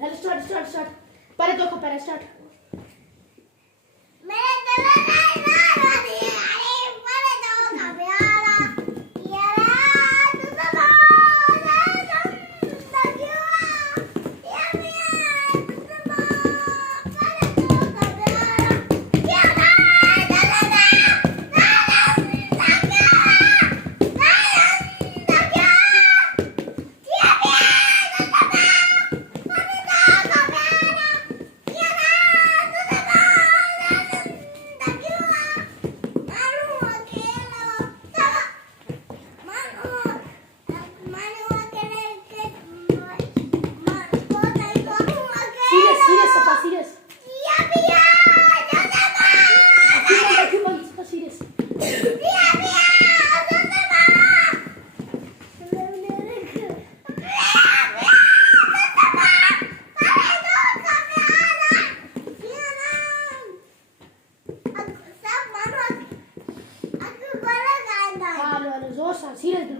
Hadi start. Pare doko pare start. Serious, Safa, serious. Aqui, Safa, serious. Halo, zor, serious.